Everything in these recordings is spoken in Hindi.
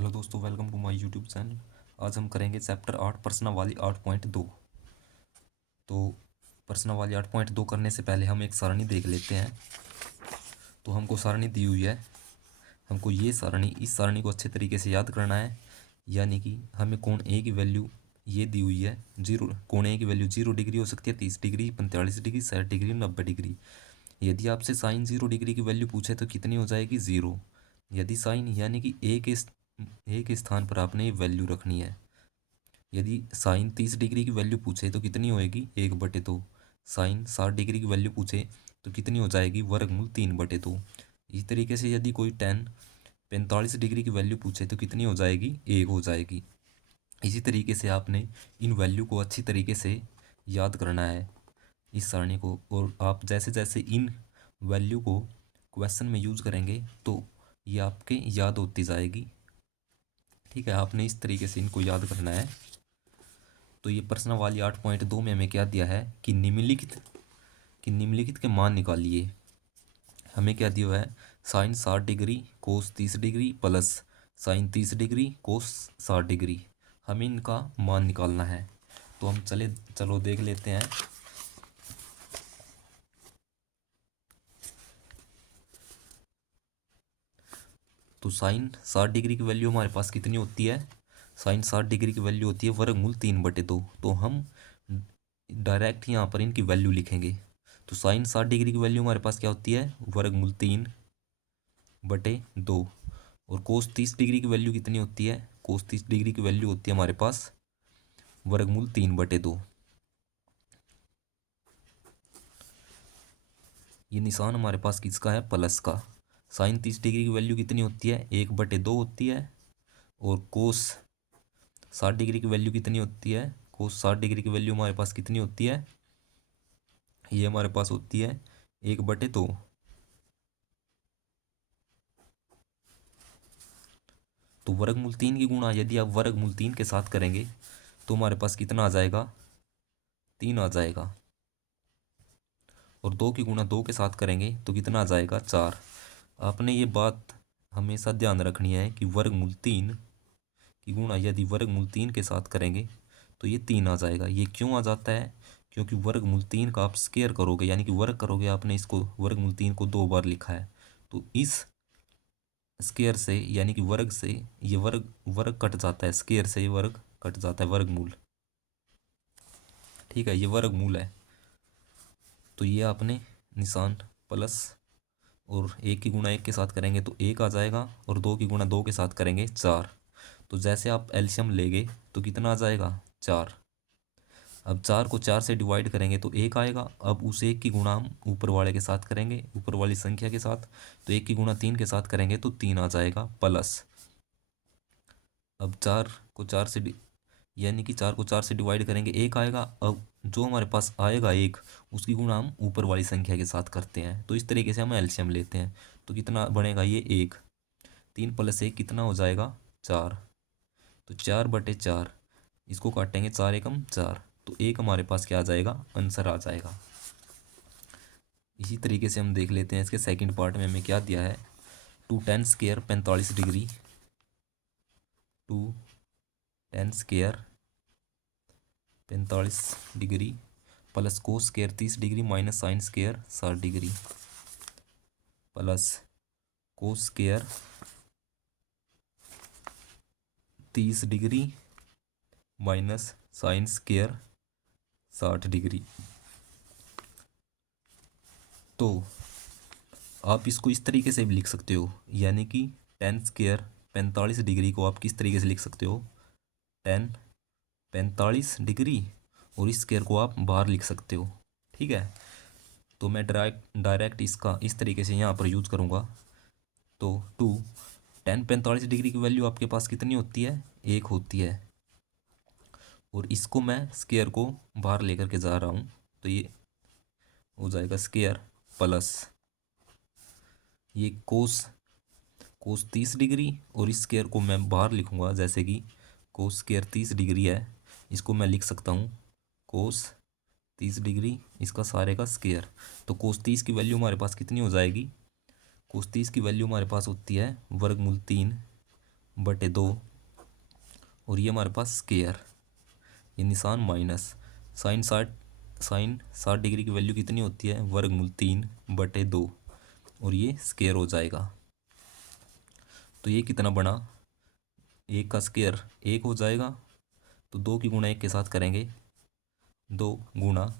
हेलो दोस्तों, welcome to my YouTube channel. आज हम करेंगे चैप्टर 8 प्रश्नावली 8.2। तो प्रश्नावली 8.2 करने से पहले हम एक सारणी देख लेते हैं। तो हमको सारणी दी हुई है, हमको ये सारणी इस सारणी को अच्छे तरीके से याद करना है। यानी कि हमें कोण ए की वैल्यू ये दी हुई है जीरो। कोण ए की वैल्यू 0 डिग्री हो सकती है, 30 डिग्री, 45 डिग्री, 60 डिग्री, 90 डिग्री। यदि आपसे साइन 0 डिग्री की वैल्यू पूछे तो कितनी हो जाएगी? 0। यदि साइन यानी कि ए के स्थान पर आपने ये वैल्यू रखनी है। यदि साइन 30 डिग्री की वैल्यू पूछे तो कितनी होएगी? 1/2। साइन 60 डिग्री की वैल्यू पूछे तो कितनी हो जाएगी? वर्गमूल 3/2। इसी तरीके से यदि कोई टेन 45 डिग्री की वैल्यू पूछे तो कितनी हो जाएगी? 1 हो जाएगी। इसी तरीके से आपने इन वैल्यू को अच्छी तरीके से याद करना है, इस सारणी को। और आप जैसे जैसे इन वैल्यू को क्वेश्चन में यूज करेंगे तो ये आपके याद होती जाएगी। ठीक है, आपने इस तरीके से इनको याद करना है। तो ये प्रश्नावली 8.2 में हमें क्या दिया है कि निम्नलिखित के मान निकालिए। हमें क्या दिया हुआ है? Sine 60 degree cos 30 degree plus sine 30 degree cos 60 degree. हमें इनका मान निकालना है। तो हम चलो देख लेते हैं। तो साइन 60 डिग्री की वैल्यू हमारे पास कितनी होती है? साइन 60 डिग्री की वैल्यू होती है वर्गमूल 3/2। तो हम डायरेक्ट यहाँ पर इनकी वैल्यू लिखेंगे। तो साइन 60 डिग्री की वैल्यू हमारे पास क्या होती है? वर्गमूल 3/2। और कोस 30 डिग्री की वैल्यू कितनी होती है? कोस 30 डिग्री की वैल्यू होती है हमारे पास वर्गमूल 3/2। ये निशान हमारे पास किसका है? प्लस का। साइन 30 डिग्री की वैल्यू कितनी होती है? 1/2 होती है। और कोस 60 डिग्री की वैल्यू कितनी होती है? कोस 60 डिग्री की वैल्यू हमारे पास कितनी होती है? ये हमारे पास होती है 1/2। तो वर्गमूल 3 की गुणा यदि आप वर्गमूल 3 के साथ करेंगे तो हमारे पास कितना आ जाएगा? 3 आ जाएगा। और 2 की गुणा 2 के साथ करेंगे तो कितना आ जाएगा? 4। आपने ये बात हमेशा ध्यान रखनी है कि वर्गमूल 3 की गुणा यदि वर्गमूल 3 के साथ करेंगे तो ये 3 आ जाएगा। ये क्यों आ जाता है? क्योंकि वर्गमूल 3 का आप स्क्वायर करोगे, यानी कि वर्ग करोगे। आपने इसको वर्गमूल 3 को 2 बार लिखा है, तो इस स्क्वायर से यानी कि वर्ग से ये वर्ग वर्ग कट जाता है। स्क्वायर से ये वर्ग कट जाता है, वर्गमूल। ठीक है, ये वर्गमूल है। तो ये आपने निशान प्लस, और 1 की गुणा 1 के साथ करेंगे तो 1 आ जाएगा, और 2 की गुणा 2 के साथ करेंगे 4। तो जैसे आप एल्शियम लेंगे तो कितना आ जाएगा? 4। अब 4 को 4 से डिवाइड करेंगे तो 1 आएगा। अब उस 1 की गुणा हम ऊपर वाले के साथ करेंगे, ऊपर वाली संख्या के साथ। तो 1 की गुणा 3 के साथ करेंगे तो 3 आ जाएगा प्लस। अब 4 को 4 से यानी कि 4 को 4 से डिवाइड करेंगे 1 आएगा। अब जो हमारे पास आएगा 1, उसकी गुणा हम ऊपर वाली संख्या के साथ करते हैं। तो इस तरीके से हम एल्शियम लेते हैं। तो कितना बनेगा? ये 1। 3 + 1 कितना हो जाएगा? 4। तो 4/4 इसको काटेंगे, 4 एकम 4। तो 1 हमारे पास क्या आ जाएगा? आंसर आ जाएगा। इसी तरीके से हम देख लेते हैं इसके सेकंड पार्ट में हमें क्या दिया है। 2 tan² 45 degree, 2 tan² 45 degree plus cos² 30 degree minus sin² 60 degree plus cos² 30 degree minus sin² 60 degree. तो आप इसको इस तरीके से भी लिख सकते हो, यानी कि tan² 45 डिग्री को आप किस तरीके से लिख सकते हो? tan 45 डिग्री, और इस स्क्वायर को आप बाहर लिख सकते हो। ठीक है, तो मैं डायरेक्ट इसका इस तरीके से यहाँ पर यूज करूँगा। तो 2 tan 45 डिग्री की वैल्यू आपके पास कितनी होती है? 1 होती है। और इसको मैं स्क्वायर को बाहर लेकर के जा रहा हूँ, तो ये हो जाएगा स्क्वायर प्लस ये कोस 30 डिग्री, और इस स्क्वायर को मैं बाहर लिखूंगा, जैसे कि cos² 30 डिग्री है, इसको मैं लिख सकता हूँ कोस 30 डिग्री, इसका सारे का स्क्वायर। तो कोस 30 की वैल्यू हमारे पास कितनी हो जाएगी? कोस 30 की वैल्यू हमारे पास होती है वर्गमूल 3 बटे 2, और ये हमारे पास स्केयर, ये निशान माइनस। साइन 60 डिग्री की वैल्यू कितनी होती है, वर्गमूल 3/2, और ये स्केयर हो जाएगा। तो ये कितना बना, 1 का स्केयर 1 हो जाएगा, तो 2 की गुणा 1 के साथ करेंगे, 2 गुणा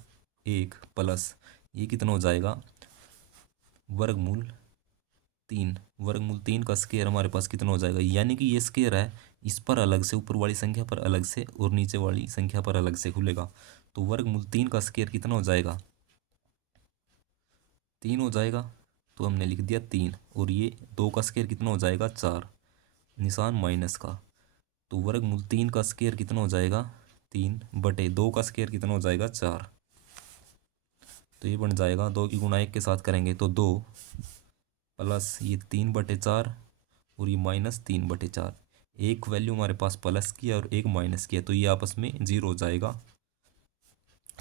1 प्लस ये कितना हो जाएगा, वर्गमूल 3। वर्गमूल 3 का स्केयर हमारे पास कितना हो जाएगा, यानी कि ये स्केयर है, इस पर अलग से, ऊपर वाली संख्या पर अलग से और नीचे वाली संख्या पर अलग से खुलेगा। तो वर्गमूल 3 का स्केयर कितना हो जाएगा, 3 हो जाएगा। तो हमने लिख दिया 3, और ये 2 का स्केयर कितना हो जाएगा, 4, निशान माइनस का। तो वर्गमूल 3 का स्केयर कितना हो जाएगा, 3/2 का स्केयर कितना हो जाएगा, 4। तो ये बन जाएगा, 2 की गुणा 1 के साथ करेंगे तो 2 प्लस ये 3/4, और ये -3/4। एक वैल्यू हमारे पास प्लस की है और एक माइनस की है, तो ये आपस में 0 हो जाएगा।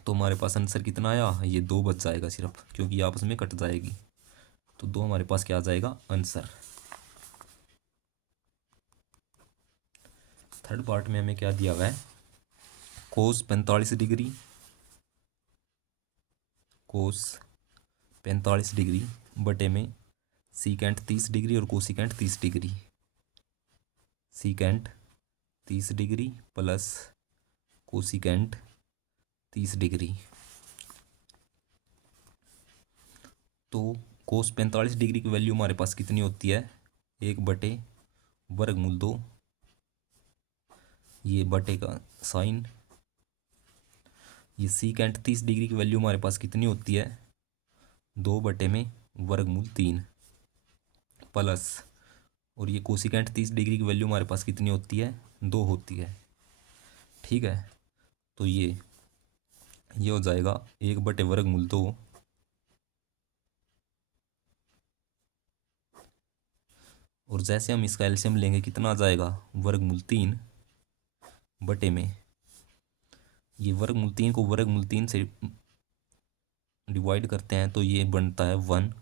तो हमारे पास आंसर कितना आया, ये 2 बच जाएगा सिर्फ, क्योंकि ये आपस में कट जाएगी। तो 2 हमारे पास क्या आ जाएगा, आंसर। थर्ड पार्ट में हमें क्या दिया हुआ है, कोस 45 डिग्री, कोस 45 डिग्री बटे में सीकेंट 30 डिग्री और cosecant 30 degree. Secant 30 degree plus cosecant 30 degree. तो कोस 45 डिग्री की वैल्यू हमारे पास कितनी होती है, 1/√2, ये बटे का साइन। ये सीकेंट 30 डिग्री की वैल्यू हमारे पास कितनी होती है, 2/√3 प्लस, और ये कोसिकेंट 30 डिग्री की वैल्यू हमारे पास कितनी होती है, 2 होती है। ठीक है, तो ये हो जाएगा 1/√2, और जैसे हम इसका एलसीएम लेंगे कितना आ जाएगा, √3 बटे में ये √3 को √3 से डिवाइड करते हैं तो ये बनता है 1,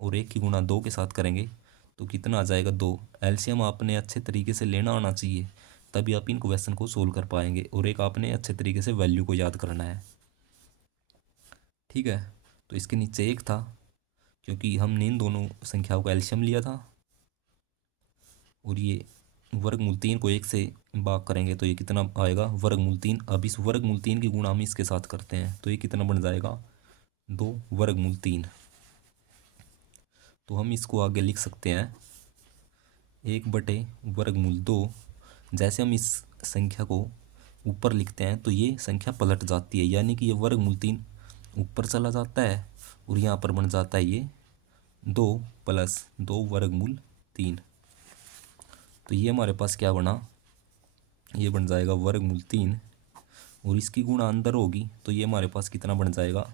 और 1 की गुणा 2 के साथ करेंगे तो कितना आ जाएगा, 2। एलसीएम आपने अच्छे तरीके से लेना आना चाहिए, तभी आप इन क्वेश्चन को सोल्व कर पाएंगे, और एक आपने अच्छे तरीके से वैल्यू को याद करना है। ठीक है, तो इसके नीचे 1 था, क्योंकि हमने इन दोनों संख्याओं का एलसीएम लिया था, और ये √3 को 1 से भाग करेंगे तो ये कितना आएगा, √3। अब इस √3 की गुणा हम इसके साथ करते हैं तो ये कितना बन जाएगा, 2√3। तो हम इसको आगे लिख सकते हैं 1/√2। जैसे हम इस संख्या को ऊपर लिखते हैं तो ये संख्या पलट जाती है, यानी कि ये √3 ऊपर चला जाता है, और यहाँ पर बन जाता है ये 2 + 2√3। तो ये हमारे पास क्या बना, ये बन जाएगा √3, और इसकी गुणा अंदर होगी तो ये हमारे पास कितना बन जाएगा,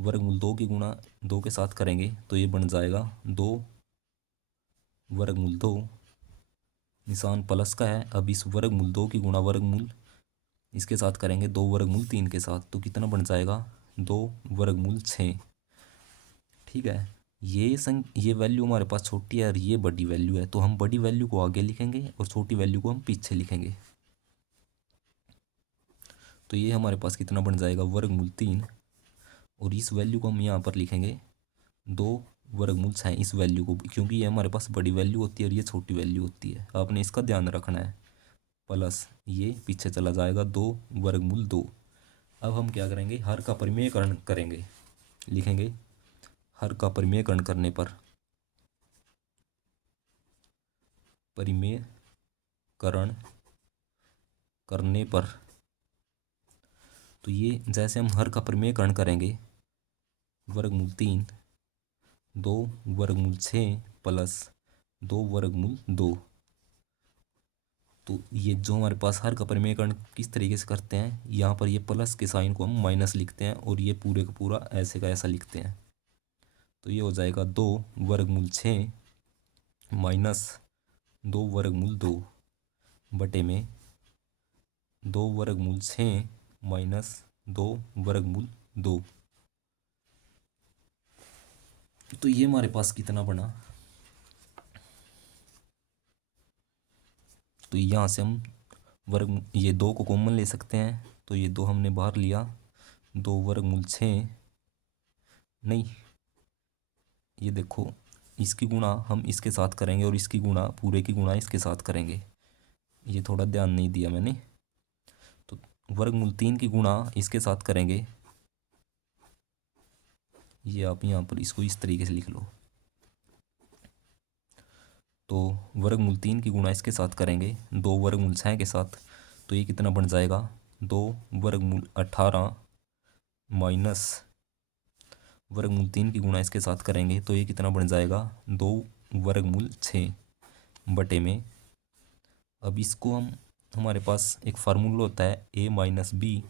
√2 की गुणा 2 के साथ करेंगे तो ये बन जाएगा 2√2, निशान प्लस का है। अब इस √2 की गुणा वर्गमूल इसके साथ करेंगे 2√3 के साथ, तो कितना बन जाएगा, 2√6। ठीक है, ये वैल्यू हमारे पास छोटी है और ये बड़ी वैल्यू है, तो हम बड़ी वैल्यू को आगे लिखेंगे और छोटी वैल्यू को हम पीछे लिखेंगे। तो ये हमारे पास कितना बन जाएगा, √3, और इस वैल्यू को हम यहाँ पर लिखेंगे 2√6 इस वैल्यू को, क्योंकि ये हमारे पास बड़ी वैल्यू होती है और ये छोटी वैल्यू होती है, आपने इसका ध्यान रखना है। प्लस ये पीछे चला जाएगा 2√2। अब हम क्या करेंगे, हर का परिमेयकरण करेंगे, लिखेंगे हर का परिमेयकरण करने पर, परिमेयकरण करने पर, तो ये जैसे हम हर का परिमेयकरण करेंगे, √3 2√6 प्लस 2√2। तो ये जो हमारे पास हर का परिमेयकरण किस तरीके से करते हैं, यहाँ पर ये प्लस के साइन को हम माइनस लिखते हैं और ये पूरे का पूरा ऐसे का ऐसा लिखते हैं। तो ये हो जाएगा 2√6 माइनस 2√2 बटे में 2√6 माइनस 2√2। तो ये हमारे पास कितना बना, तो यहाँ से हम ये 2 को कॉमन ले सकते हैं, तो ये 2 हमने बाहर लिया, 2 वर्गमूल 6, नहीं ये देखो इसकी गुणा हम इसके साथ करेंगे और इसकी गुणा पूरे की गुणा इसके साथ करेंगे, ये थोड़ा ध्यान नहीं दिया मैंने। तो वर्गमूल 3 की गुणा इसके साथ करेंगे, ये आप यहाँ पर इसको इस तरीके से लिख लो। तो वर्गमूल 3 की गुणा इसके साथ करेंगे 2 वर्गमूल 6 के साथ, तो ये कितना बन जाएगा 2 वर्गमूल 18 माइनस वर्गमूल 3 की गुणा इसके साथ करेंगे तो ये कितना बन जाएगा 2 वर्गमूल 6 बटे में। अब इसको हम, हमारे पास एक फार्मूला होता है a माइनस बी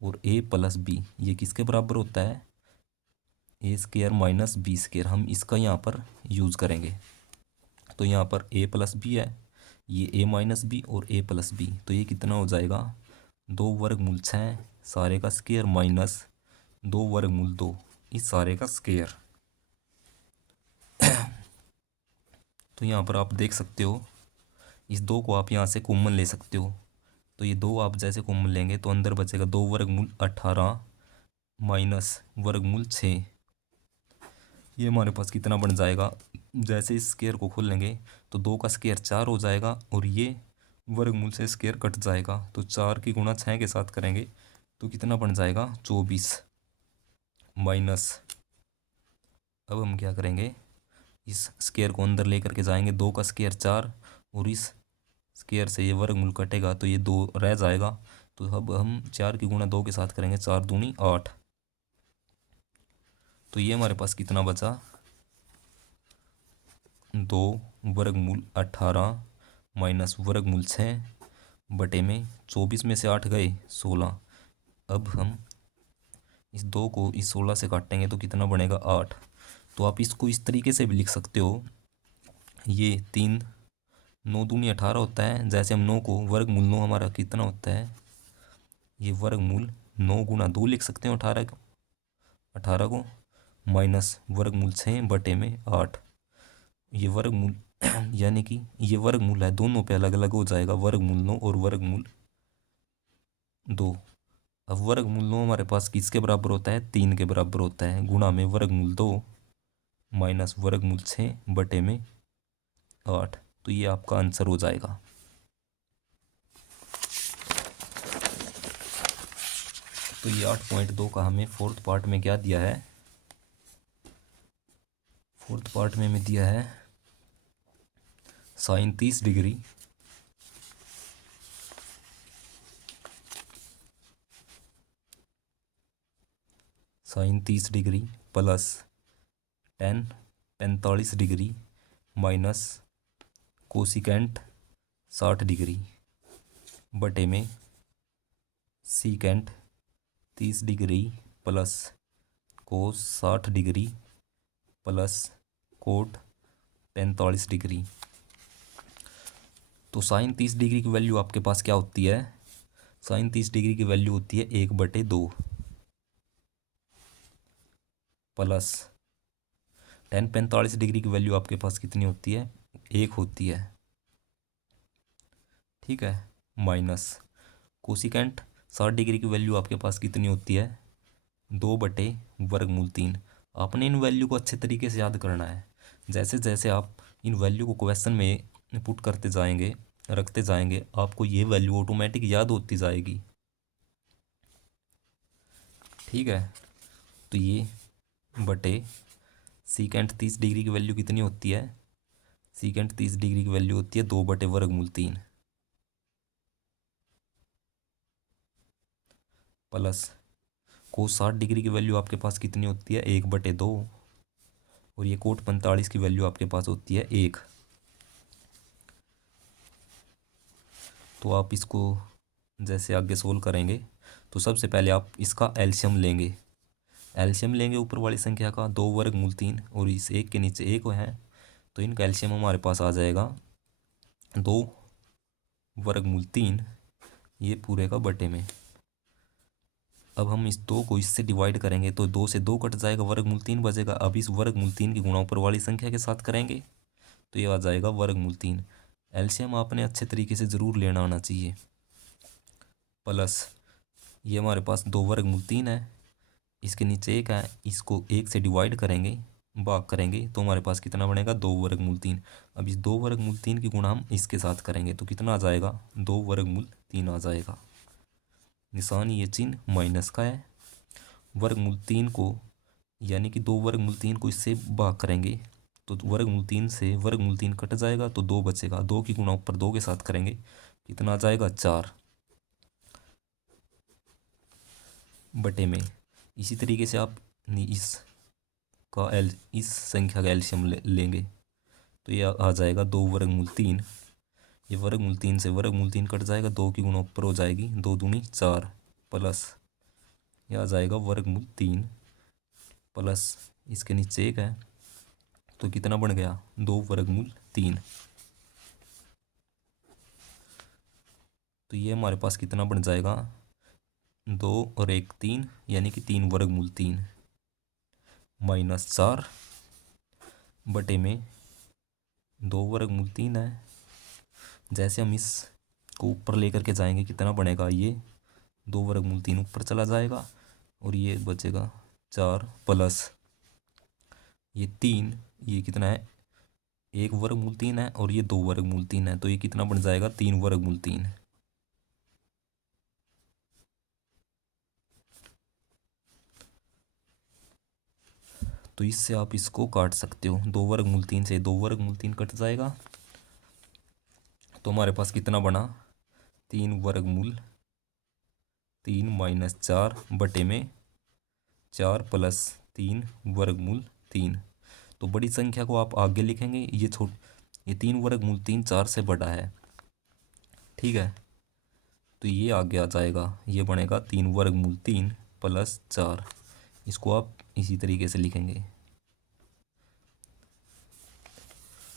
और a प्लस बी, ये किसके बराबर होता है ए स्केयर माइनस बी स्केयर, हम इसका यहाँ पर यूज़ करेंगे। तो यहाँ पर a प्लस बी है, ये a माइनस बी और a प्लस बी, तो ये कितना हो जाएगा 2 वर्गमूल 6 सारे का स्केयर माइनस 2 वर्गमूल 2 इस सारे का स्केयर। तो यहाँ पर आप देख सकते हो इस 2 को आप यहाँ से कॉमन ले सकते हो, तो ये 2 आप जैसे कॉमन लेंगे तो अंदर बचेगा 2 वर्गमूल 18 माइनस वर्गमूल 6, ये हमारे पास कितना बन जाएगा, जैसे इस स्केयर को खोल लेंगे तो 2 का स्केयर 4 हो जाएगा और ये वर्गमूल से स्केयर कट जाएगा, तो 4 की गुणा 6 के साथ करेंगे तो कितना बन जाएगा 24 माइनस। अब हम क्या करेंगे, इस स्केयर को अंदर लेकर के जाएंगे, 2 का स्केयर 4 और इस स्केयर से ये वर्गमूल कटेगा तो ये 2 रह जाएगा, तो अब हम 4 की गुणा 2 के साथ करेंगे 4 दूनी 8, तो ये हमारे पास कितना बचा 2 वर्गमूल 18 माइनस वर्गमूल 6 बटे में 24 में से 8 गए 16। अब हम इस 2 को इस 16 से काटेंगे तो कितना बनेगा 8। तो आप इसको इस तरीके से भी लिख सकते हो, ये 3 9 दूनी 18 होता है, जैसे हम 9 को वर्गमूल 9 हमारा कितना होता है, ये वर्गमूल 9 गुना 2 लिख सकते हो 18 को माइनस वर्गमूल 6 बटे में 8, ये वर्गमूल यानी कि ये वर्गमूल है, दोनों पे अलग अलग हो जाएगा, वर्गमूल 9 और वर्गमूल 2। अब वर्गमूल 9 हमारे पास किसके बराबर होता है 3 के बराबर होता है, गुणा में वर्गमूल 2 माइनस वर्गमूल 6 बटे में 8, तो ये आपका आंसर हो जाएगा। तो ये 8.2 का हमें फोर्थ पार्ट में क्या दिया है, फोर्थ पार्ट में हमें दिया है sine 30 degree plus tan 45 degree minus cosecant 60 degree बटे में secant 30 degree plus cos 60 degree plus cot 45 degree. तो साइन 30 डिग्री की वैल्यू आपके पास क्या होती है, साइन 30 डिग्री की वैल्यू होती है 1/2 प्लस tan 45 डिग्री की वैल्यू आपके पास कितनी होती है 1 होती है, ठीक है, माइनस कोसिकेंट 60 डिग्री की वैल्यू आपके पास कितनी होती है 2/√3। आपने इन वैल्यू को अच्छे तरीके से याद करना है, जैसे जैसे आप इन वैल्यू को क्वेश्चन में पुट करते जाएंगे रखते जाएंगे आपको ये वैल्यू ऑटोमेटिक याद होती जाएगी, ठीक है। तो ये बटे सीकेंट 30 डिग्री की वैल्यू कितनी होती है, सीकेंट 30 डिग्री की वैल्यू होती है 2/√3 प्लस कोस 60 डिग्री की वैल्यू आपके पास कितनी होती है 1/2 और ये कोट 45 की वैल्यू आपके पास होती है 1। तो आप इसको जैसे आगे सोल्व करेंगे तो सबसे पहले आप इसका एलसीएम लेंगे, एलसीएम लेंगे ऊपर वाली संख्या का 2/3 और इस 1 के नीचे 1 है, तो इनका एलसीएम हमारे पास आ जाएगा 2/3 ये पूरे का बटे में। अब हम इस 2 को इससे डिवाइड करेंगे तो 2 से 2 कट जाएगा, 3 बचेगा। अब इस 3 की गुणा ऊपर वाली संख्या के साथ करेंगे तो ये आ जाएगा 3। एलसीएम आपने अच्छे तरीके से ज़रूर लेना आना चाहिए। प्लस ये हमारे पास 2 वर्गमूल 3 है, इसके नीचे एक है, इसको 1 से डिवाइड करेंगे, भाग करेंगे, तो हमारे पास कितना बनेगा 2 वर्गमूल 3। अब इस 2 वर्गमूल 3 की गुणा हम इसके साथ करेंगे तो कितना आ जाएगा 2 वर्गमूल 3 आ जाएगा। निशान ये चिन्ह माइनस का है। वर्गमूल 3 को यानी कि 2 वर्गमूल 3 को इससे भाग करेंगे तो वर्गमूल 3 से वर्गमूल 3 कट जाएगा तो 2 बचेगा। 2 की गुणा ऊपर 2 के साथ करेंगे, कितना आ जाएगा 4 बटे में। इसी तरीके से आप इस संख्या का एलसीएम लेंगे तो ये आ जाएगा 2 वर्गमूल 3। ये वर्गमूल 3 से वर्गमूल 3 कट जाएगा, 2 की गुणा ऊपर हो जाएगी, 2 दूनी 4 प्लस ये आ जाएगा वर्गमूल 3 प्लस इसके नीचे एक है तो कितना बन गया 2 वर्गमूल 3। तो ये हमारे पास कितना बन जाएगा 2 और 1 3 यानी कि 3 वर्गमूल 3 माइनस 4 बटे में 2 वर्गमूल 3 है। जैसे हम इसको ऊपर लेकर के जाएंगे कितना बनेगा, ये 2 वर्गमूल 3 ऊपर चला जाएगा और ये बचेगा 4 प्लस ये 3, ये कितना है 1 वर्गमूल 3 है और ये 2 वर्गमूल 3 है तो ये कितना बन जाएगा 3 वर्गमूल 3। तो इससे आप इसको काट सकते हो, 2 वर्गमूल 3 से 2 वर्गमूल 3 कट जाएगा तो हमारे पास कितना बना 3 वर्गमूल 3 माइनस 4 बटे में 4 प्लस 3 वर्गमूल 3। तो बड़ी संख्या को आप आगे लिखेंगे, ये 3 वर्गमूल 3 4 से बड़ा है, ठीक है, तो ये आगे आ जाएगा, ये बनेगा 3 वर्गमूल 3 प्लस 4। इसको आप इसी तरीके से लिखेंगे।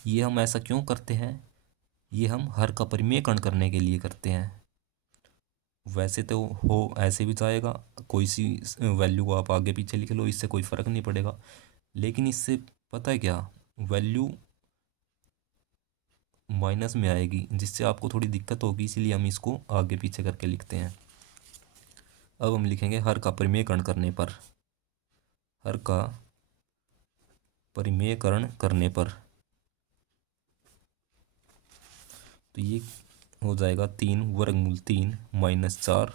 ये हम ऐसा क्यों करते हैं, ये हम हर का परिमेयकरण करने के लिए करते हैं। वैसे तो हो ऐसे भी जाएगा, कोई सी वैल्यू को आप आगे पीछे लिख लो, इससे कोई फ़र्क नहीं पड़ेगा, लेकिन इससे पता है क्या वैल्यू माइनस में आएगी जिससे आपको थोड़ी दिक्कत होगी, इसीलिए हम इसको आगे पीछे करके लिखते हैं। अब हम लिखेंगे हर का परिमेयकरण करने पर, हर का परिमेयकरण करने पर, तो ये हो जाएगा 3 वर्गमूल 3 माइनस 4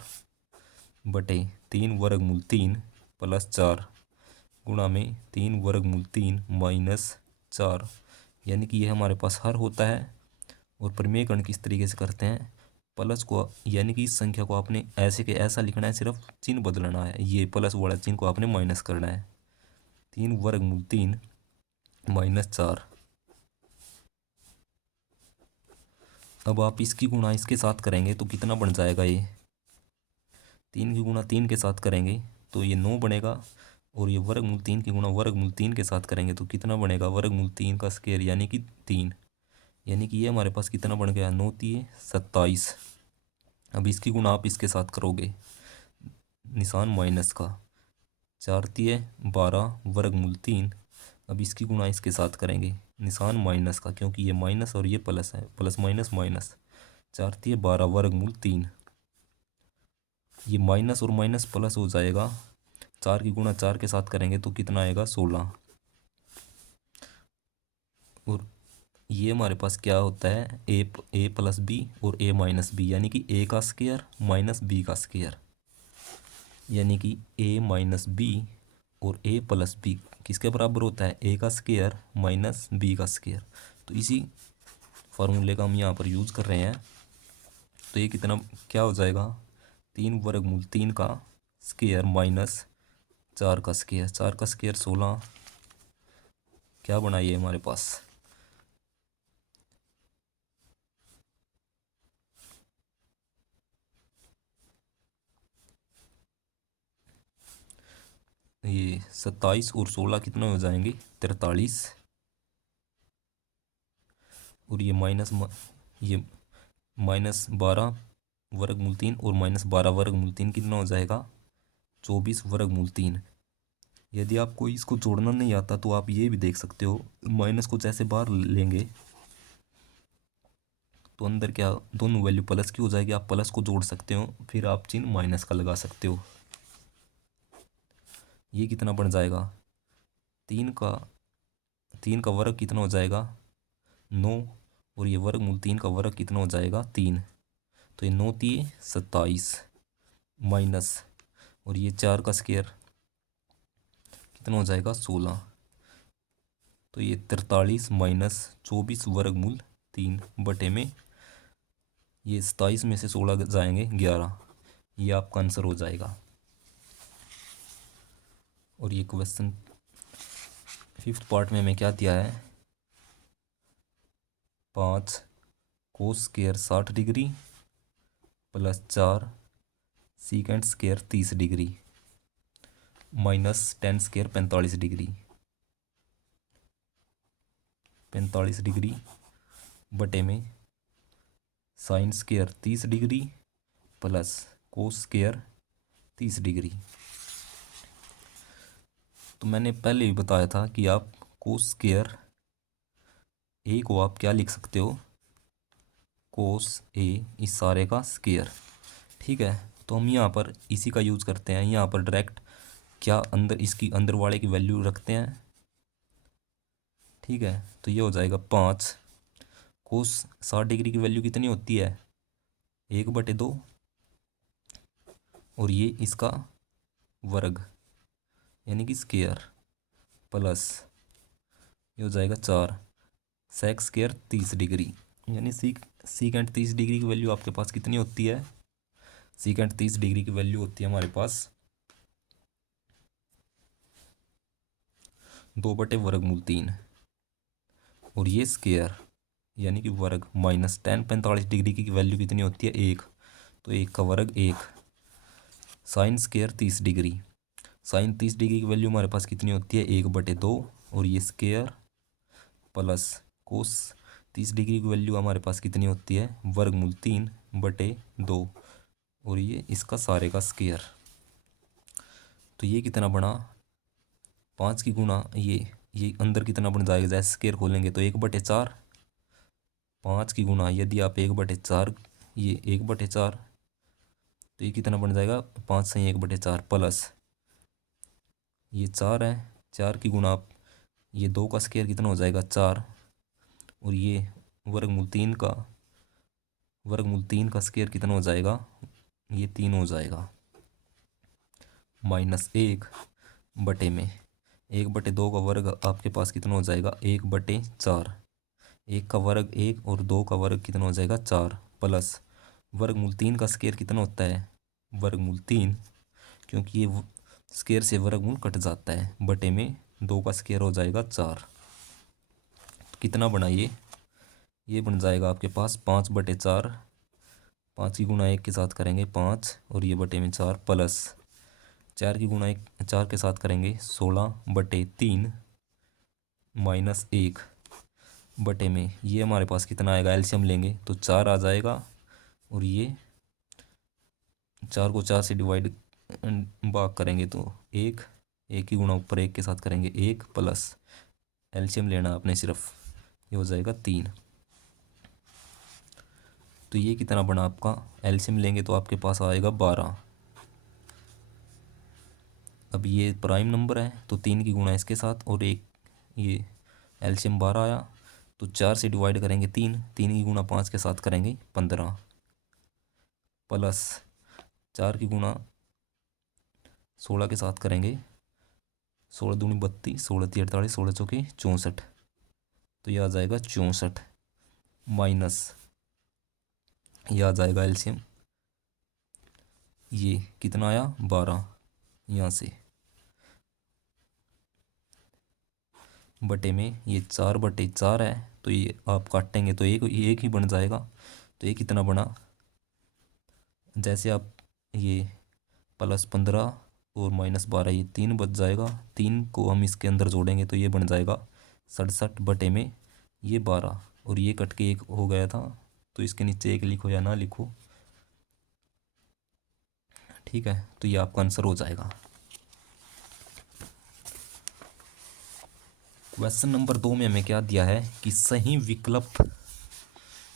बटे 3 वर्गमूल 3 प्लस 4 गुणा में 3 वर्गमूल 3 माइनस 4। यानी कि ये हमारे पास हर होता है। और परिमेयकरण किस तरीके से करते हैं, प्लस को यानी कि इस संख्या को आपने ऐसे के ऐसा लिखना है, सिर्फ चिन्ह बदलना है, ये प्लस वाला चिन्ह को आपने माइनस करना है। 3 वर्गमूल 3 माइनस 4। अब आप इसकी गुणा इसके साथ करेंगे तो कितना बन जाएगा, ये 3 की गुणा 3 के साथ करेंगे तो ये 9 बनेगा, और ये वर्गमूल 3 की गुणा वर्गमूल 3 के साथ करेंगे तो कितना बनेगा वर्गमूल 3 का स्क्वायर यानी कि 3। यानी कि ये हमारे पास कितना बन गया 9 3 27। अब इसकी गुणा आप इसके साथ करोगे, निशान माइनस का, 4 3 12 वर्गमूल 3। अब इसकी गुणा इसके साथ करेंगे, निशान माइनस का, क्योंकि ये माइनस और ये प्लस है, प्लस माइनस माइनस, 4 3 12 वर्गमूल 3। ये माइनस और माइनस प्लस हो जाएगा, 4 की गुणा 4 के साथ करेंगे तो कितना आएगा 16। और ये हमारे पास क्या होता है ए प्लस बी और ए माइनस बी, यानी कि ए का स्क्वायर माइनस बी का स्क्वायर, यानी कि ए माइनस बी और ए प्लस बी किसके बराबर होता है ए का स्क्वायर माइनस बी का स्क्वायर। तो इसी फार्मूले का हम यहाँ पर यूज़ कर रहे हैं। तो ये कितना क्या हो जाएगा 3 वर्गमूल 3 का स्क्वायर माइनस 4 का स्क्वायर, 4 का स्क्वायर 16, क्या बना ये हमारे पास ये 27 और 16 कितने हो जाएंगे 43। और ये ये माइनस 12 वर्गमूल 3 और माइनस 12 वर्गमूल 3 कितना हो जाएगा 24 वर्गमूल 3। यदि आपको इसको जोड़ना नहीं आता तो आप ये भी देख सकते हो, माइनस को जैसे बाहर लेंगे तो अंदर क्या दोनों वैल्यू प्लस की हो जाएगी, आप प्लस को जोड़ सकते हो, फिर आप चिन्ह माइनस का लगा सकते हो। ये कितना बन जाएगा, 3 का वर्ग कितना हो जाएगा 9, और ये वर्गमूल 3 का वर्ग कितना हो जाएगा 3, तो ये 9 3 27 माइनस, और ये 4 का स्क्वायर कितना हो जाएगा 16, तो ये 43 माइनस 24 वर्गमूल 3 बटे में ये 27 में से 16 जाएंगे 11, ये आपका आंसर हो जाएगा। और ये क्वेश्चन 5th पार्ट में हमें क्या दिया है, 5 cos square 60 degree plus 4 secant square 30 degree minus ten square 45 degree बटे में sign square 30 degree plus cos square 30 degree. तो मैंने पहले भी बताया था कि आप कोस स्क्वायर ए को आप क्या लिख सकते हो, कोस ए इस सारे का स्क्वायर। ठीक है, तो हम यहाँ पर इसी का यूज़ करते हैं, यहाँ पर डायरेक्ट क्या अंदर इसकी अंदर वाले की वैल्यू रखते हैं। ठीक है, तो ये हो जाएगा 5 कोस 60 डिग्री की वैल्यू कितनी होती है 1/2, और ये इसका वर्ग यानी कि स्क्वायर प्लस ये हो जाएगा 4 सेक स्क्वायर 30 डिग्री, यानी सीकेंड 30 डिग्री की वैल्यू आपके पास कितनी होती है, सीकेंड 30 डिग्री की वैल्यू होती है हमारे पास 2/3, और ये स्क्वायर यानी कि वर्ग माइनस टेन 45 डिग्री की वैल्यू कितनी होती है 1, तो 1 का वर्ग 1, sine square 30 degree, sine 30 degree की वैल्यू हमारे पास कितनी होती है 1/2, और ये स्क्वायर प्लस कोस 30 डिग्री की वैल्यू हमारे पास कितनी होती है वर्गमूल 3/2, और ये इसका सारे का स्क्वायर। तो ये कितना बना 5 की गुणा ये अंदर कितना बन जाएगा, जैसे स्क्वायर खोलेंगे तो 1/4, 5 की गुणा यदि आप 1/4 ये 1/4, तो ये कितना बन जाएगा 5 से 1/4 प्लस ये 4 है, 4 की गुणा आप ये 2 का स्क्वायर कितना हो जाएगा 4, और ये वर्गमूल तीन का स्क्वायर कितना हो जाएगा, ये 3 हो जाएगा, माइनस 1/में 1/2 का वर्ग आपके पास कितना हो जाएगा 1/4, 1 का वर्ग 1 और 2 का वर्ग कितना हो जाएगा 4, प्लस वर्गमूल 3 का स्क्वायर कितना होता है वर्गमूल 3, क्योंकि ये स्क्वायर से वर्गमूल कट जाता है, बटे में 2 का स्क्वायर हो जाएगा 4। तो कितना बना ये बन जाएगा आपके पास 5/4, 5 की गुणा 1 के साथ करेंगे 5, और ये बटे में 4 प्लस 4 की गुणा 4 के साथ करेंगे 16/3 माइनस 1/, में ये हमारे पास कितना आएगा, एलसीएम लेंगे तो 4 आ जाएगा, और ये 4 को 4 से डिवाइड भाग करेंगे तो 1 की गुणा ऊपर 1 के साथ करेंगे 1 प्लस एलसीएम लेना आपने सिर्फ, ये हो जाएगा 3। तो ये कितना बना आपका, एलसीएम लेंगे तो आपके पास आएगा 12। अब ये प्राइम नंबर है तो 3 की गुणा इसके साथ, और एक ये एलसीएम 12 आया, तो 4 से डिवाइड करेंगे 3 की गुणा 5 के साथ करेंगे 15, प्लस 4 की गुणा 16 के साथ करेंगे 16 दूनी 32, 16 × 48, 16 चौके 64, तो यह आ जाएगा 64, माइनस यह आ जाएगा एलसीएम ये कितना आया 12, यहाँ से बटे में ये 4/4 है, तो ये आप काटेंगे तो एक ही बन जाएगा, तो ये कितना बना, जैसे आप ये +15 और -12 ये 3 बच जाएगा, 3 को हम इसके अंदर जोड़ेंगे तो ये बन जाएगा 67/में ये 12, और ये कट के 1 हो गया था, तो इसके नीचे 1 लिखो या ना लिखो। ठीक है, तो ये आपका आंसर हो जाएगा। क्वेश्चन नंबर 2 में हमें क्या दिया है कि सही विकल्प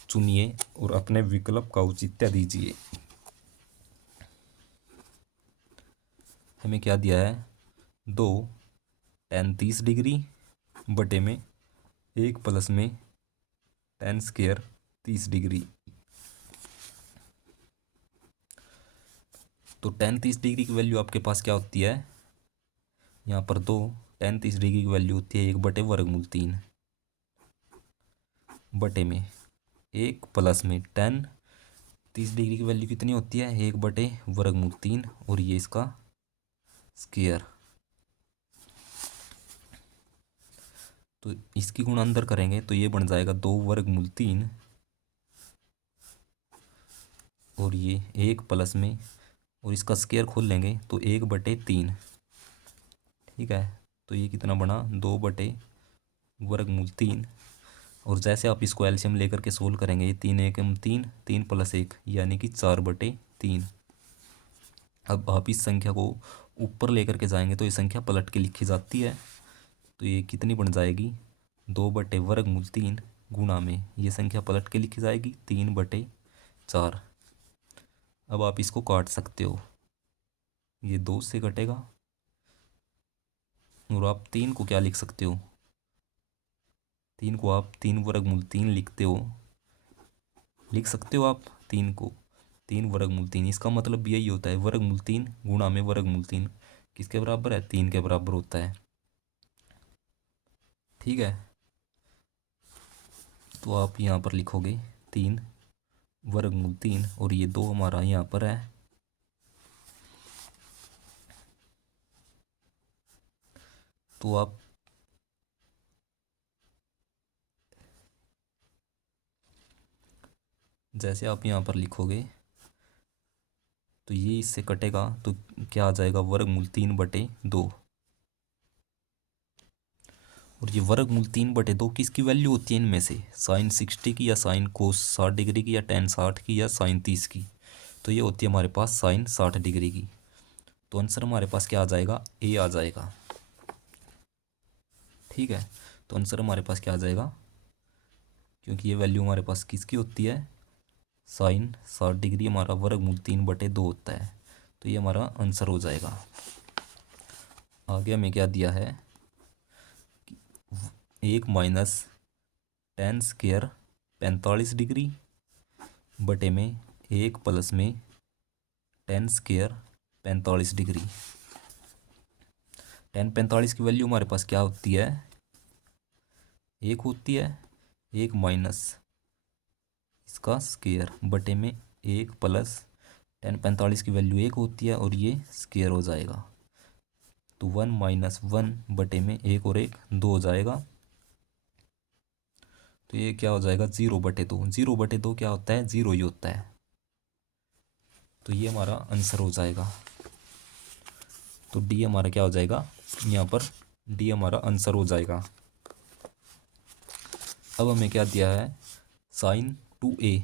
चुनिए और अपने विकल्प का औचित्य दीजिए। हमें क्या दिया है, 2 tan 30 डिग्री बटे में 1 प्लस में tan स्क्वायर 30 डिग्री। तो tan 30 डिग्री की वैल्यू आपके पास क्या होती है, यहाँ पर 2 tan 30 डिग्री की वैल्यू होती है 1 बटे वर्गमूल 3 बटे में 1 प्लस में tan 30 डिग्री की वैल्यू कितनी होती है, 1 बटे वर्गमूल 3 और ये इसका स्क्वायर। तो इसकी गुणा अंदर करेंगे तो ये बन जाएगा 2 वर्गमूल 3 और ये 1 प्लस में, और इसका स्क्वायर खोल लेंगे तो 1 बटे 3। ठीक है, तो ये कितना बना, 2 बटे वर्गमूल 3। और जैसे आप इसको एलसीएम लेकर के सोल्व करेंगे, ये 3 एकम 3, 3 प्लस 1 यानी कि 4 बटे 3। अब आप इस संख्या को ऊपर लेकर के जाएंगे तो ये संख्या पलट के लिखी जाती है। तो ये कितनी बन जाएगी, 2 बटे वर्गमूल 3 गुणा में ये संख्या पलट के लिखी जाएगी 3 बटे 4। अब आप इसको काट सकते हो, ये 2 से कटेगा और आप 3 को क्या लिख सकते हो, 3 को आप 3 वर्गमूल 3 लिख सकते हो आप 3 को 3 वर्गमूल 3। इसका मतलब यही होता है वर्गमूल 3 गुणा में वर्गमूल 3 किसके बराबर है, 3 के बराबर होता है। ठीक है, तो आप यहाँ पर लिखोगे 3 वर्गमूल 3 और ये 2 हमारा यहाँ पर है। तो आप जैसे आप यहाँ पर लिखोगे तो ये इससे कटेगा तो क्या आ जाएगा, वर्गमूल 3 बटे 2। और ये वर्गमूल 3 बटे 2 किसकी वैल्यू होती है इनमें से, साइन 60 की या साइन कोस 60 डिग्री की या tan 60 की या साइन 30 की। तो ये होती है हमारे पास साइन 60 डिग्री की। तो आंसर हमारे पास क्या आ जाएगा, ए आ जाएगा। ठीक है, तो आंसर हमारे पास क्या आ जाएगा, क्योंकि ये वैल्यू हमारे पास किसकी होती है, साइन 60 डिग्री हमारा वर्गमूल 3 बटे 2 होता है। तो ये हमारा आंसर हो जाएगा। आगे हमें क्या दिया है, 1 माइनस tan स्क्वायर 45 डिग्री बटे में 1 प्लस में tan स्क्वायर 45 डिग्री। tan 45 की वैल्यू हमारे पास क्या होती है, 1 होती है, 1 माइनस इसका स्क्वायर बटे में 1 प्लस tan 45 की वैल्यू 1 होती है और ये स्क्वायर हो जाएगा। तो 1 माइनस 1 बटे में 1 और 1 2 हो जाएगा। तो ये क्या हो जाएगा, 0 बटे 2। 0 बटे 2 क्या होता है, 0 ही होता है। तो ये हमारा आंसर हो जाएगा। तो डी हमारा क्या हो जाएगा, यहाँ पर डी हमारा आंसर हो जाएगा। अब हमें क्या दिया है, साइन 2a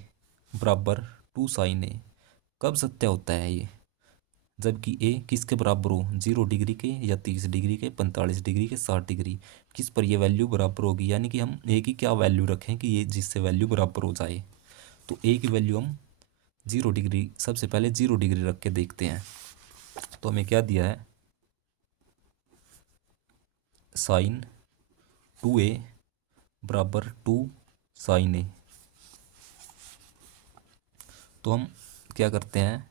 बराबर 2 साइन ए। कब सत्य होता है ये, जबकि ए किसके बराबर हो, 0 डिग्री के या 30 डिग्री के, 45 डिग्री के, 60 डिग्री, किस पर ये वैल्यू बराबर होगी। यानी कि हम ए की क्या वैल्यू रखें कि ये जिससे वैल्यू बराबर हो जाए। तो ए की वैल्यू हम 0 डिग्री, सबसे पहले 0 डिग्री रख के देखते हैं। तो हमें क्या दिया है, साइन 2a बराबर 2 साइन ए। तो हम क्या करते हैं,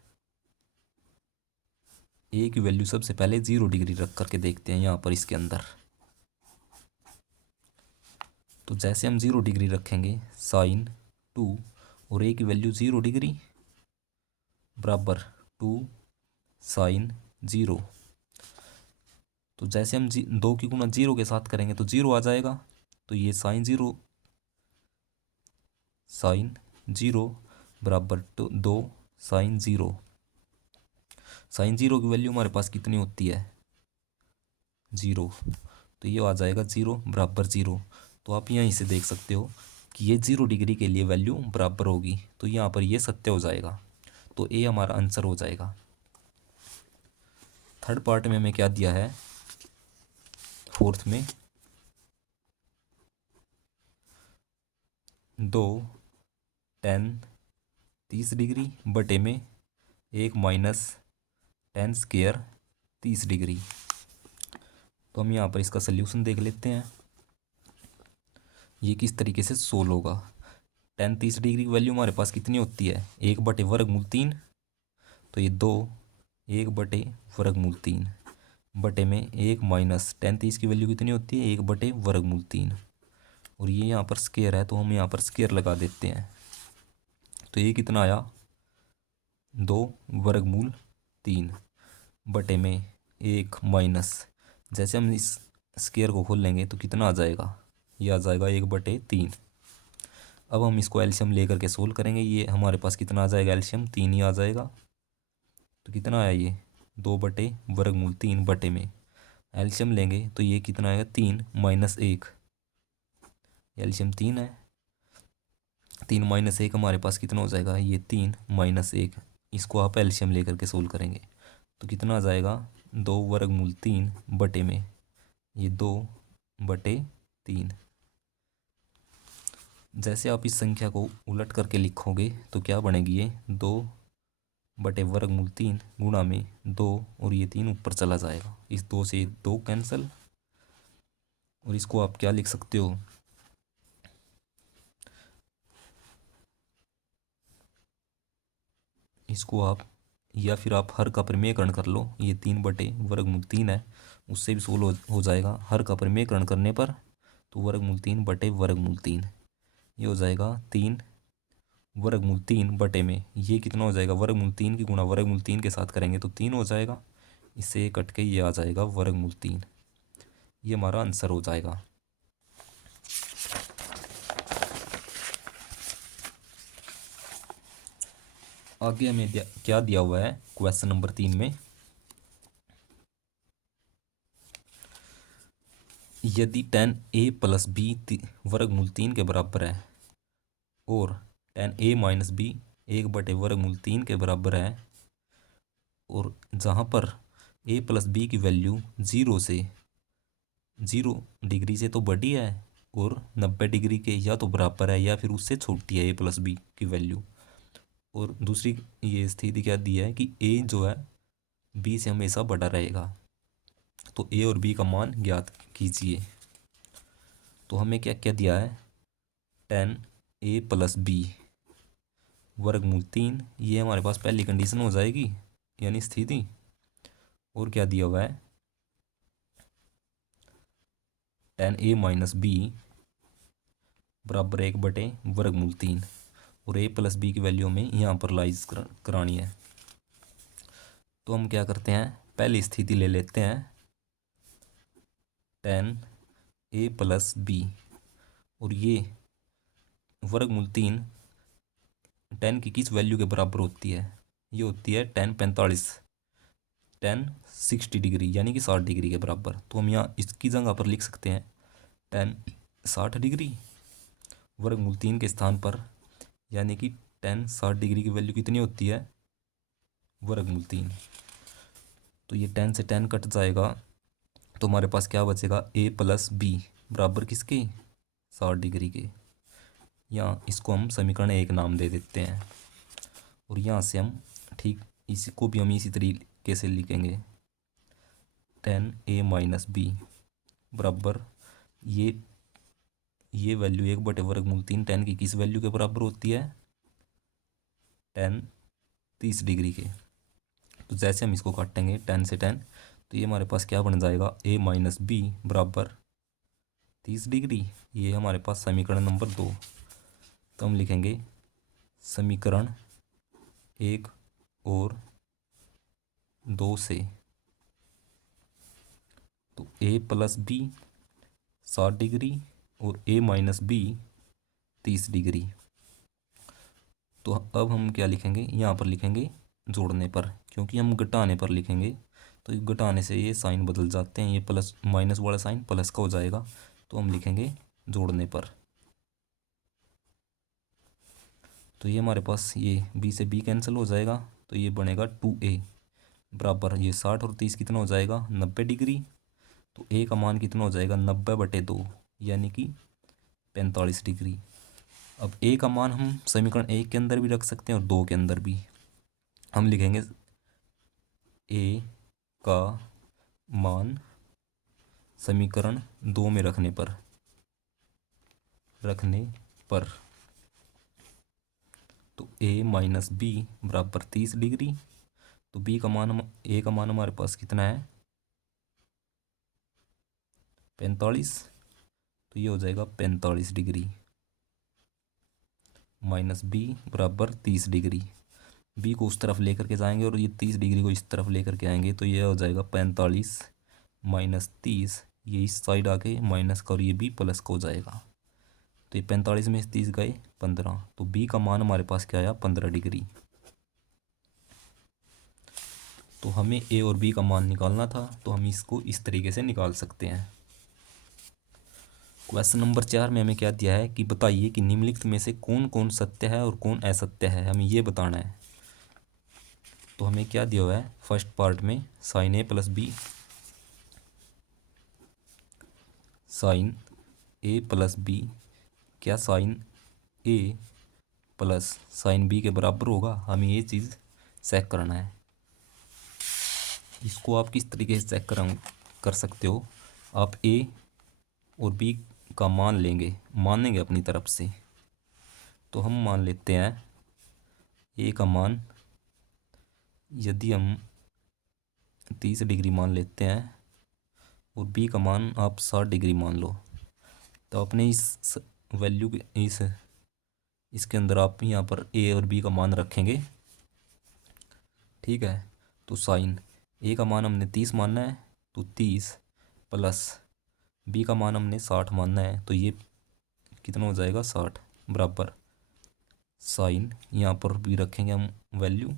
ए की वैल्यू सबसे पहले 0 डिग्री रख करके देखते हैं यहाँ पर इसके अंदर। तो जैसे हम 0 डिग्री रखेंगे साइन 2 और ए की वैल्यू 0 डिग्री बराबर 2 साइन 0। तो जैसे हम 2 की गुणा 0 के साथ करेंगे तो 0 आ जाएगा। तो ये साइन 0 बराबर 2 साइन 0। साइन 0 की वैल्यू हमारे पास कितनी होती है, 0। तो ये आ जाएगा 0 बराबर 0। तो आप यहीं से देख सकते हो कि ये 0 डिग्री के लिए वैल्यू बराबर होगी। तो यहाँ पर ये सत्य हो जाएगा। तो ए हमारा आंसर हो जाएगा। थर्ड पार्ट में हमें क्या दिया है, फोर्थ में 2 टेन 30 डिग्री बटे में 1 माइनस टेन स्क्वायर 30 डिग्री। तो हम यहाँ पर इसका सल्यूशन देख लेते हैं, ये किस तरीके से सोल्व होगा। टेन 30 डिग्री की वैल्यू हमारे पास कितनी होती है, 1/वर्गमूल 3, तो ये 2 1/वर्गमूल 3 बटे में 1 माइनस टेन 30 की वैल्यू कितनी होती है, 1/वर्गमूल 3, और ये यहाँ पर स्क्वायर है तो हम यहाँ पर स्क्वायर लगा देते हैं। तो ये कितना आया, 2/वर्गमूल 3 बटे में 1 माइनस, जैसे हम इस स्क्वायर को खोल लेंगे तो कितना आ जाएगा, ये आ जाएगा 1/3। अब हम इसको एलसीएम लेकर के सोल्व करेंगे, ये हमारे पास कितना आ जाएगा, एलसीएम 3 ही आ जाएगा। तो कितना आया ये, 2/वर्गमूल 3 बटे में एलसीएम लेंगे तो ये कितना आएगा, 3 माइनस 1, एलसीएम 3 है, 3 माइनस 1 हमारे पास कितना हो जाएगा, ये 3 माइनस 1। इसको आप एलसीएम लेकर के सोल्व करेंगे तो कितना आ जाएगा, 2/3 बटे में ये 2/3। जैसे आप इस संख्या को उलट करके लिखोगे तो क्या बनेगी, ये 2/वर्गमूल 3 गुणा में 2, और ये 3 ऊपर चला जाएगा, इस 2 से 2 कैंसिल, और इसको आप क्या लिख सकते हो, इसको आप या फिर आप हर का परिमेयकरण कर लो, ये 3/वर्गमूल 3 है, उससे भी सोल्व हो जाएगा। हर का परिमेयकरण करने पर तो वर्गमूल 3/वर्गमूल 3 ये हो जाएगा 3/वर्गमूल 3 बटे में ये कितना हो जाएगा, वर्गमूल 3 की गुणा वर्गमूल 3 के साथ करेंगे तो 3 हो जाएगा, इससे ये कट के ये आ जाएगा वर्गमूल 3। ये हमारा आंसर हो जाएगा। आगे हमें क्या दिया हुआ है क्वेश्चन नंबर 3 में, यदि tan a प्लस बी वर्गमूल 3 के बराबर है और tan a माइनस बी 1/वर्गमूल 3 के बराबर है, और जहाँ पर a प्लस बी की वैल्यू 0 डिग्री से तो बड़ी है और 90 डिग्री के या तो बराबर है या फिर उससे छोटी है a प्लस बी की वैल्यू, और दूसरी ये स्थिति क्या दी है कि a जो है b से हमेशा बड़ा रहेगा, तो a और b का मान ज्ञात कीजिए। तो हमें क्या क्या दिया है, tan a प्लस बी वर्गमूल 3, ये हमारे पास पहली कंडीशन हो जाएगी यानी स्थिति, और क्या दिया हुआ है, tan a माइनस बी बराबर 1/वर्गमूल 3, और a प्लस बी की वैल्यू में यहाँ पर लाइज करानी है। तो हम क्या करते हैं, पहली स्थिति ले लेते हैं, tan a प्लस बी, और ये वर्गमूल 3 tan की किस वैल्यू के बराबर होती है, ये होती है tan 45, tan 60 डिग्री यानी कि 60 डिग्री के बराबर। तो हम यहाँ इसकी जगह पर लिख सकते हैं tan 60 डिग्री वर्गमूल 3 के स्थान पर, यानी कि tan 60 डिग्री की वैल्यू कितनी होती है, वर्गमूल 3। तो ये tan से tan कट जाएगा तो हमारे पास क्या बचेगा, a प्लस बी बराबर किसके, 60 डिग्री के। यहाँ इसको हम समीकरण 1 नाम दे देते हैं, और यहाँ से हम ठीक इसको भी हम इसी तरीके से लिखेंगे, tan a माइनस बी बराबर ये वैल्यू 1/वर्गमूल 3 tan की किस वैल्यू के बराबर होती है, tan 30 डिग्री के। तो जैसे हम इसको काटेंगे tan से tan, तो ये हमारे पास क्या बन जाएगा, a माइनस बी बराबर 30 डिग्री, ये हमारे पास समीकरण नंबर 2। तो हम लिखेंगे समीकरण 1 और 2 से, तो a प्लस बी 60 डिग्री और a माइनस बी 30 डिग्री। तो अब हम क्या लिखेंगे, यहाँ पर लिखेंगे जोड़ने पर, क्योंकि हम घटाने पर लिखेंगे तो घटाने से ये साइन बदल जाते हैं, ये प्लस माइनस वाला साइन प्लस का हो जाएगा, तो हम लिखेंगे जोड़ने पर। तो ये हमारे पास ये b से b कैंसिल हो जाएगा, तो ये बनेगा 2a बराबर ये 60 और 30 कितना हो जाएगा, 90 डिग्री। तो a का मान कितना हो जाएगा, 90/2 यानी कि 45 डिग्री। अब ए का मान हम समीकरण 1 के अंदर भी रख सकते हैं और 2 के अंदर भी। हम लिखेंगे ए का मान समीकरण 2 में रखने पर तो ए माइनस बी बराबर 30 डिग्री। तो बी का मान ए का मान हमारे पास कितना है 45। तो ये हो जाएगा 45 डिग्री माइनस बी बराबर 30 डिग्री। बी को उस तरफ लेकर के जाएंगे और ये 30 डिग्री को इस तरफ लेकर के आएंगे तो ये हो जाएगा 45 माइनस 30। ये इस साइड आके माइनस का और ये भी प्लस का हो जाएगा। तो ये 45 में 30 गए 15। तो बी का मान हमारे पास क्या आया 15 डिग्री। तो हमें ए और बी का मान निकालना था तो हम इसको इस तरीके से निकाल सकते हैं। क्वेश्चन नंबर 4 में हमें क्या दिया है कि बताइए कि निम्नलिखित में से कौन कौन सत्य है और कौन असत्य है, हमें ये बताना है। तो हमें क्या दिया हुआ है फर्स्ट पार्ट में साइन ए प्लस बी, साइन ए प्लस बी क्या साइन ए प्लस साइन बी के बराबर होगा, हमें ये चीज़ चेक करना है। इसको आप किस तरीके से चेक कर सकते हो, आप ए और बी का मान मानेंगे अपनी तरफ से। तो हम मान लेते हैं ए का मान यदि हम 30 डिग्री मान लेते हैं और बी का मान आप 60 डिग्री मान लो। तो अपने इस वैल्यू के इसके अंदर आप यहाँ पर ए और बी का मान रखेंगे, ठीक है। तो साइन ए का मान हमने 30 मानना है तो 30 प्लस बी का मान हमने 60 मानना है तो ये कितना हो जाएगा 60 बराबर साइन यहाँ पर भी रखेंगे हम वैल्यू।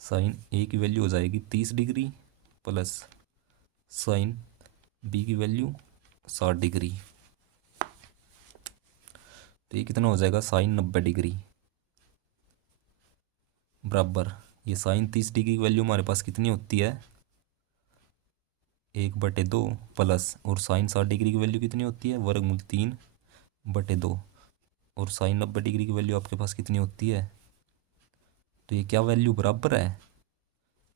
साइन ए की वैल्यू हो जाएगी 30 डिग्री प्लस साइन बी की वैल्यू 60 डिग्री। तो ये कितना हो जाएगा साइन 90 डिग्री बराबर ये साइन 30 डिग्री की वैल्यू हमारे पास कितनी होती है 1/2 प्लस और साइन 60 डिग्री की वैल्यू कितनी होती है वर्गमूल 3/2 और साइन 90 डिग्री की वैल्यू आपके पास कितनी होती है। तो ये क्या वैल्यू बराबर है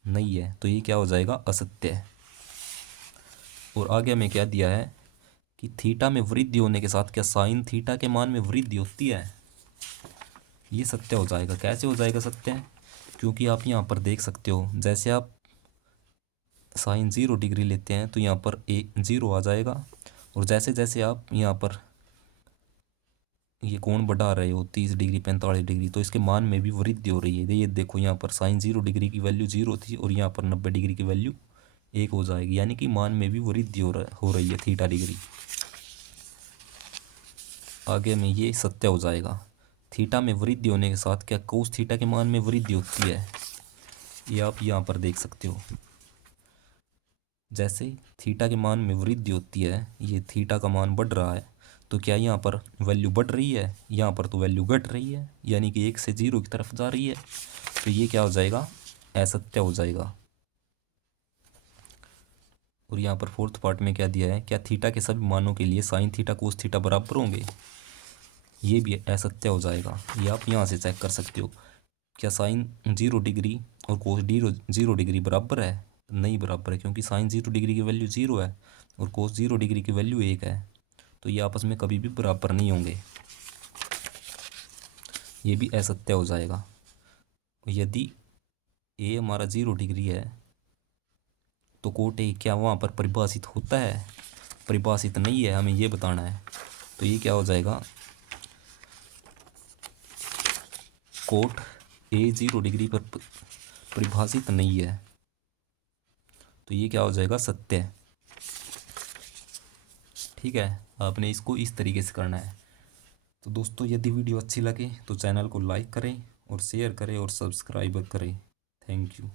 नहीं है, तो ये क्या हो जाएगा असत्य है। और आगे हमें क्या दिया है कि थीटा में वृद्धि होने के साथ क्या साइन थीटा के मान में वृद्धि होती है, ये सत्य हो जाएगा। कैसे हो जाएगा सत्य, क्योंकि आप यहाँ पर देख सकते हो जैसे आप साइन 0 डिग्री लेते हैं तो यहाँ पर ए 0 आ जाएगा और जैसे जैसे आप यहाँ पर ये कोण बढ़ा रहे हो 30 डिग्री 45 डिग्री तो इसके मान में भी वृद्धि हो रही है। ये देखो यहाँ पर साइन 0 डिग्री की वैल्यू 0 थी और यहाँ पर 90 डिग्री की वैल्यू 1 हो जाएगी, यानी कि मान में भी वृद्धि हो रही है थीटा डिग्री। आगे में ये सत्य हो जाएगा। थीटा में वृद्धि होने के साथ क्या कोस थीटा के मान में वृद्धि होती है, ये आप यहाँ पर देख सकते हो। जैसे थीटा के मान में वृद्धि होती है, ये थीटा का मान बढ़ रहा है तो क्या यहाँ पर वैल्यू बढ़ रही है, यहाँ पर तो वैल्यू घट रही है, यानी कि 1 से 0 की तरफ जा रही है। तो ये क्या हो जाएगा असत्य हो जाएगा। और यहाँ पर फोर्थ पार्ट में क्या दिया है, क्या थीटा के सभी मानों के लिए साइन थीटा कोस थीटा बराबर होंगे, ये भी असत्य हो जाएगा। ये आप यहाँ से चेक कर सकते हो। क्या साइन 0 डिग्री और कोस 0 डिग्री बराबर है, नहीं बराबर है, क्योंकि साइन 0 डिग्री की वैल्यू 0 है और कोस 0 डिग्री की वैल्यू 1 है। तो ये आपस में कभी भी बराबर नहीं होंगे, ये भी असत्य हो जाएगा। यदि ए हमारा 0 डिग्री है तो कोट ए क्या वहाँ पर परिभाषित होता है, परिभाषित नहीं है, हमें ये बताना है। तो ये क्या हो जाएगा कोट ए 0 डिग्री पर परिभाषित नहीं है, तो ये क्या हो जाएगा सत्य। ठीक है, आपने इसको इस तरीके से करना है। तो दोस्तों यदि वीडियो अच्छी लगे तो चैनल को लाइक करें और शेयर करें और सब्सक्राइब करें। Thank you.